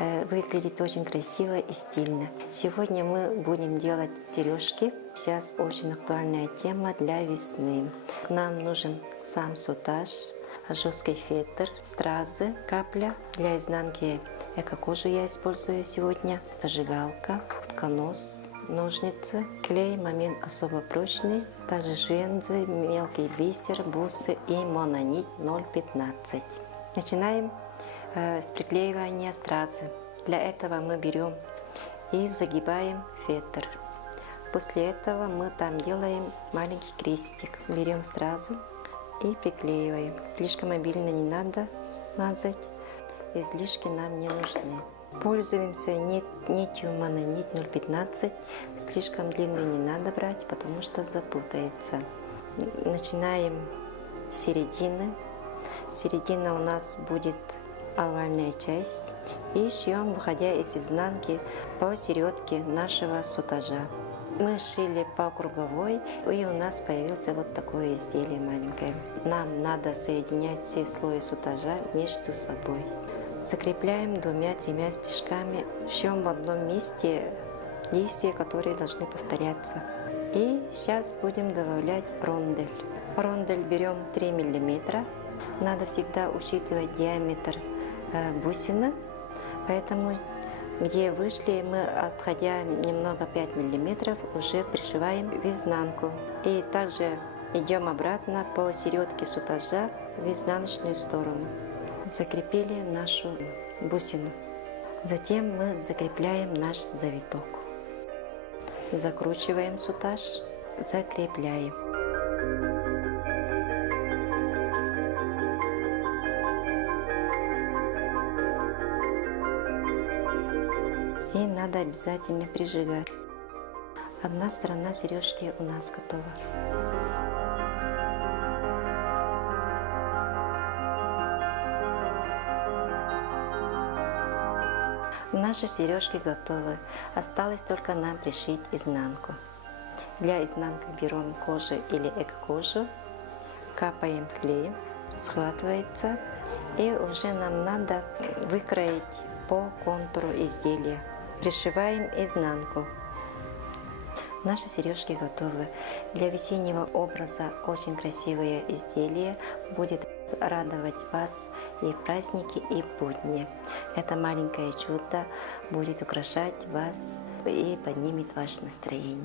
выглядит очень красиво и стильно. Сегодня мы будем делать сережки. Сейчас очень актуальная тема для весны. Нам нужен сам сутаж, жесткий фетр, стразы, капля. Для изнанки эко-кожу я использую сегодня. Зажигалка, утконос, ножницы, клей, момент особо прочный, также швензы, мелкий бисер, бусы и мононить 0,15. Начинаем с приклеивания стразы. Для этого мы берем и загибаем фетр. После этого мы там делаем маленький крестик. Берем стразу и приклеиваем. Слишком обильно не надо мазать, излишки нам не нужны. Пользуемся нитью мононить 0,15. Слишком длинную не надо брать, потому что запутается. Начинаем с середины. Середина у нас будет овальная часть. И шьем, выходя из изнанки, по середке нашего сутажа. Мы шили по круговой, и у нас появился вот такое изделие маленькое. Нам надо соединять все слои сутажа между собой. Закрепляем 2-3 стежками, шьем в одном месте действия, которые должны повторяться. И сейчас будем добавлять рондель. Рондель берем 3 мм. Надо всегда учитывать диаметр бусины, поэтому где вышли, мы, отходя немного 5 мм, уже пришиваем в изнанку. И также идем обратно по середке сутажа в изнаночную сторону. Закрепили нашу бусину. Затем мы закрепляем наш завиток. Закручиваем сутаж, закрепляем. И надо обязательно прижигать. Одна сторона сережки у нас готова. Наши сережки готовы. Осталось только нам пришить изнанку. Для изнанки берем кожу или эко-кожу, капаем клеем, схватывается. И уже нам надо выкроить по контуру изделия. Пришиваем изнанку. Наши сережки готовы. Для весеннего образа очень красивое изделие будет радовать вас и в праздники, и в будни. Это маленькое чудо будет украшать вас и поднимет ваше настроение.